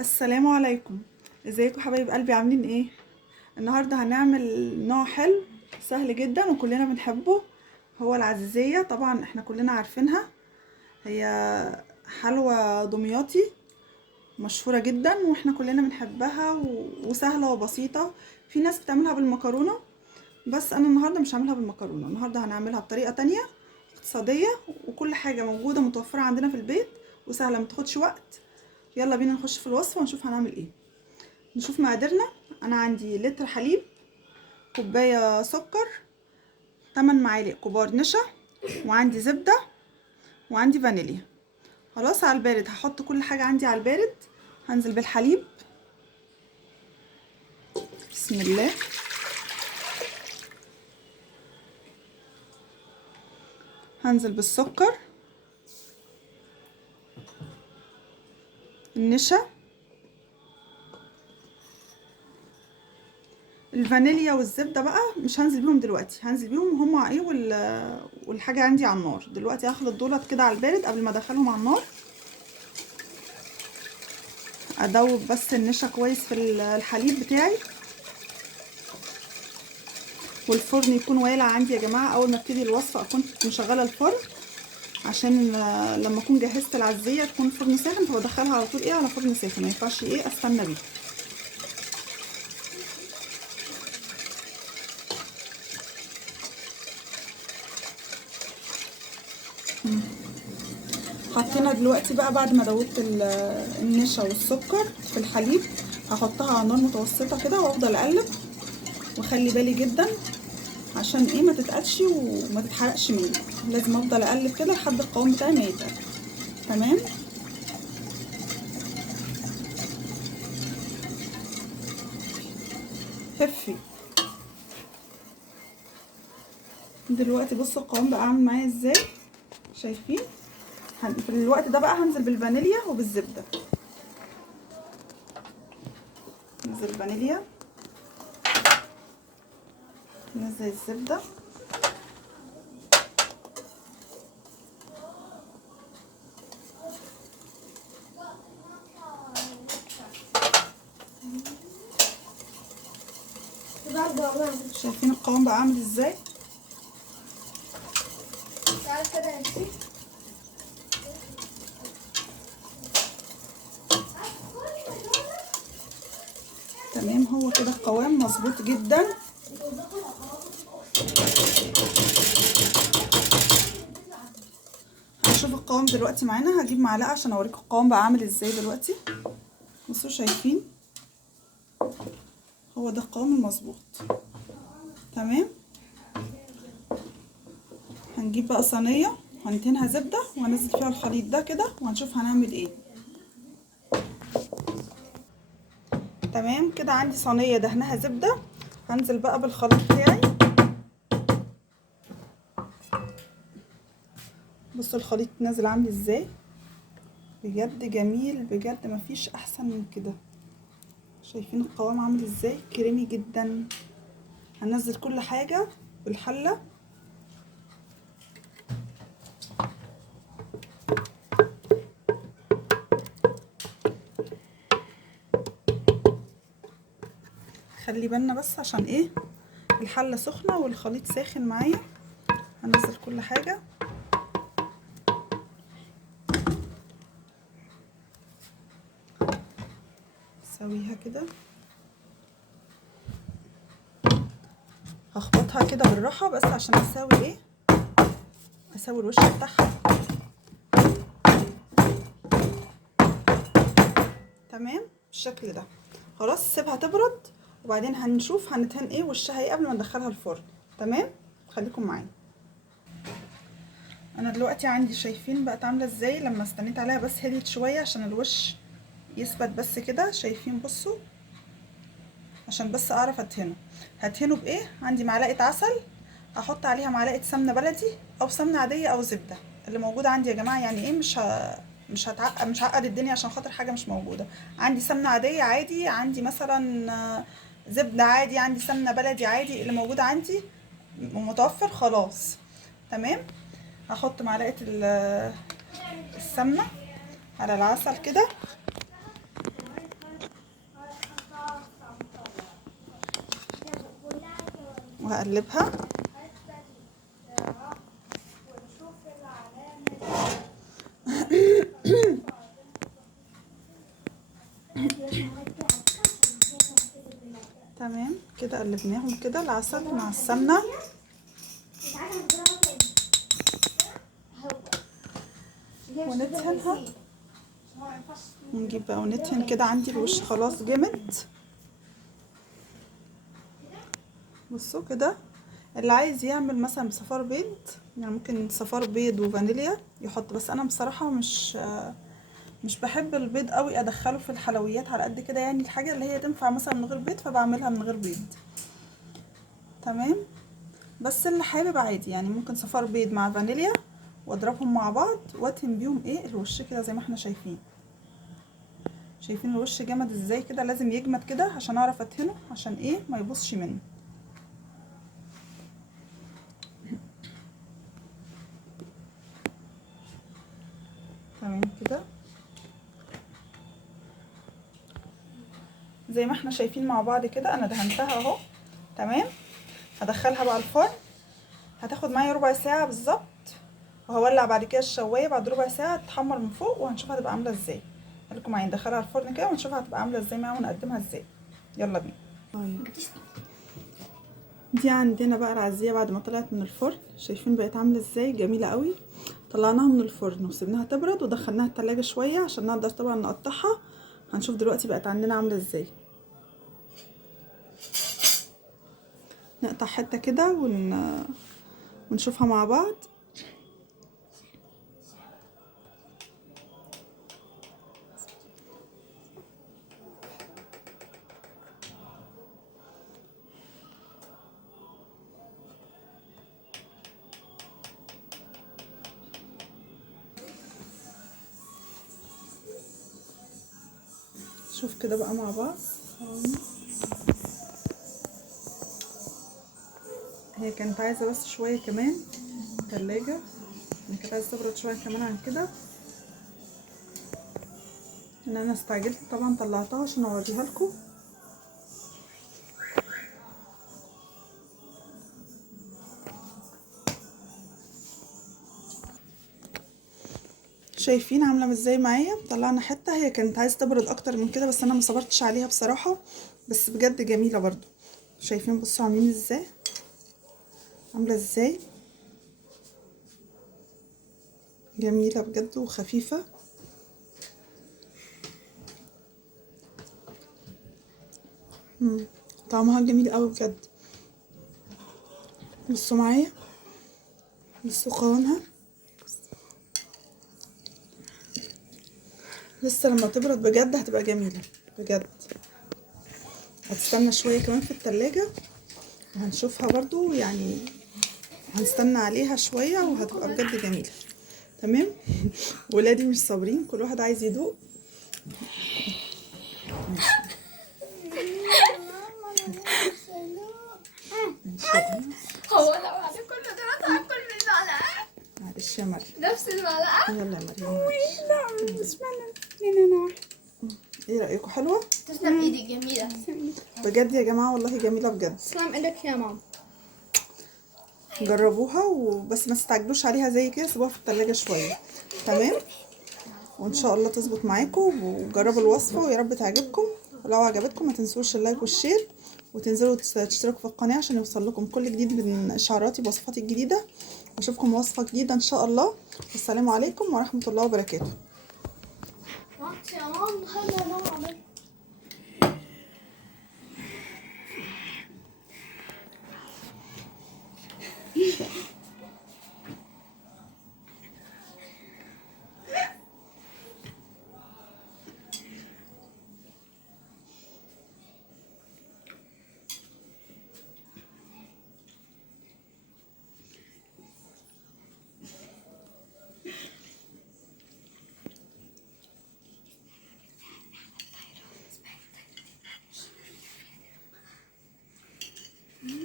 السلام عليكم. ازيكم حبايب قلبي، عاملين ايه؟ النهارده هنعمل نوع حلو سهل جدا وكلنا بنحبه. هو العزيزية، طبعا احنا كلنا عارفينها. هي حلوى دمياطي مشهورة جدا واحنا كلنا بنحبها وسهلة وبسيطة. في ناس بتعملها بالمكرونة، بس انا النهارده مش هعملها بالمكرونة. النهارده هنعملها بطريقة تانية اقتصادية، وكل حاجة موجودة متوفرة عندنا في البيت وسهلة متاخدش وقت. يلا بينا نخش في الوصفة ونشوف هنعمل ايه. نشوف مقاديرنا. انا عندي لتر حليب، كوبايه سكر، 8 معالق كبار نشا، وعندي زبده، وعندي فانيليا. خلاص، على البارد هحط كل حاجه عندي على البارد. هنزل بالحليب، بسم الله. هنزل بالسكر، النشا، الفانيليا والزبده بقى مش هنزل بيهم دلوقتي، هنزل بيهم هما ايه والحاجه عندي على النار دلوقتي. هخلط دولت كده على البارد قبل ما ادخلهم على النار. ادوب بس النشا كويس في الحليب بتاعي، والفرن يكون والع عندي يا جماعه. اول ما ابتدي الوصفه اكون مشغله الفرن، عشان لما اكون جهزت العزيه تكون الفرن ساخن، فبدخلها على طول على فرن ساخن، ما ينفعش استنى بيه. حطينا دلوقتي بقى بعد ما دوبت النشا والسكر في الحليب، هحطها على نار متوسطه كده وافضل اقلب، واخلي بالي جدا عشان ما تتقلش وما تتحرقش مني. لازم افضل اقلب كده لحد القوام بتاعي ما يتقل. تمام. خفي دلوقتي. بصوا القوام بقى عامل معايا ازاي، شايفين؟ في الوقت ده بقى هنزل بالفانيليا وبالزبده. ننزل الفانيليا، ننزل الزبده، شايفين القوام بقى عامل ازاي؟ تمام، هو كده القوام مظبوط جدا. هنشوف القوام دلوقتي معانا. هجيب معلقه عشان اوريكم القوام بقى عامل ازاي دلوقتي. بصوا شايفين، هو ده القوام المظبوط. تمام. هنجيب بقى صينيه وهندهنها زبده وهنزل فيها الخليط ده كده، وهنشوف هنعمل ايه. تمام كده، عندي صينيه دهنها زبده. هنزل بقى بالخليط بتاعي. بصوا الخليط نازل عامل ازاي، بجد جميل، بجد مفيش احسن من كده. شايفين القوام عامل ازاي، كريمي جدا. هنزل كل حاجه بالحله. خلي بالنا بس عشان الحله سخنه والخليط ساخن معايا. هنزل كل حاجه، اسويها كده، هخبطها كده بالراحه بس عشان اسوي الوش بتاعها. تمام بالشكل ده. خلاص سيبها تبرد وبعدين هنشوف هندهن وشها قبل ما ندخلها الفرن. تمام، خليكم معايا. انا دلوقتي عندي، شايفين بقت عامله ازاي لما استنيت عليها بس هديت شويه عشان الوش يثبت بس كده. شايفين؟ بصوا، عشان بس اعرف ادهنه. هدهنه عندي معلقه عسل، احط عليها معلقه سمنه بلدي او سمنه عاديه او زبده اللي موجوده عندي يا جماعه. يعني مش هعقد الدنيا عشان خاطر حاجه مش موجوده. عندي سمنه عاديه عادي، عندي مثلا زبده عادي، عندي سمنه بلدي عادي، اللي موجود عندي متوفر خلاص. تمام. هحط معلقه السمنه على العسل كده، وهقلبها. تمام كده قلبناهم كده العسل مع السمنه. وندهنها ونجيب بقى وندهن كده. عندي الوش خلاص جمد. بصوا كده، اللي عايز يعمل مثلا بصفار بيض يعني ممكن صفار بيض وفانيليا يحط، بس انا بصراحه مش بحب البيض قوي ادخله في الحلويات على قد كده، يعني الحاجه اللي هي تنفع مثلا من غير بيض فبعملها من غير بيض. تمام. بس اللي حابب عادي يعني ممكن صفار بيض مع فانيليا واضربهم مع بعض وادهن بيهم ايه الوش كده زي ما احنا شايفين. شايفين الوش جمد ازاي كده؟ لازم يجمد كده عشان اعرف ادهنه، عشان ايه ما يبصش مني. تمام كده زي ما احنا شايفين مع بعض كده. انا دهنتها اهو. تمام. هدخلها بقى الفرن، هتاخد معايا ربع ساعه بالظبط، وهولع بعد كده الشوايه بعد ربع ساعه تتحمر من فوق وهنشوف هتبقى عامله ازاي. خليكم معايا ندخلها الفرن كده ونشوف هتبقى عامله ازاي معاها ونقدمها ازاي. يلا بينا. طيب دي عندنا بقى العزية بعد ما طلعت من الفرن. شايفين بقت عامله ازاي؟ جميله قوي. طلعناها من الفرن وسيبناها تبرد ودخلناها التلاجة شويه عشان نقدر طبعا نقطعها. هنشوف دلوقتي بقت عندنا عامله ازاي. نقطع حته كده ونشوفها مع بعض. شوف كده بقى مع بعض. هي كانت عايزه بس شويه كمان تلاجة، كانت عايزه تبرد شويه كمان عن كده. ان انا استعجلت طبعا طلعتها عشان اوريها لكم. شايفين عامله ازاي معايا؟ طلعنا حته، هي كانت عايزه تبرد اكتر من كده بس انا ما صبرتش عليها بصراحه، بس بجد جميله برضو. شايفين؟ بصوا عاملين ازاي، عامله ازاي جميله بجد وخفيفه. طعمها جميل قوي بجد. بصوا معايا، بصوا قوامها. لسه لما تبرد بجد هتبقى جميله بجد. هتستنى شويه كمان في التلاجة وهنشوفها برضو، يعني هنستنى عليها شويه وهتبقى بجد جميله. تمام. ولادي مش صابرين، كل واحد عايز يدوق. هو لو هتاكل دلوقتي هاكل بالمعلقة. معلش يا مريم. نفس المعلقة. يلا يا مريم. لا مش معنى. ايه رايكم؟ حلوه تسلم ايدك جميلة بجد يا جماعه، والله جميله بجد. تسلم ايدك يا ماما. جربوها وبس ما تستعجلوش عليها زي كده، سيبوها في التلاجة شويه. تمام. وان شاء الله تظبط معاكم، وجربوا الوصفه ويا رب تعجبكم. ولو عجبتكم ما تنسوش اللايك والشير، وتنزلوا تشتركوا في القناه عشان يوصل لكم كل جديد من اشعاراتي بوصفاتي الجديده. واشوفكم وصفه جديده ان شاء الله. والسلام عليكم ورحمه الله وبركاته. يا ماما خلي ماما عمل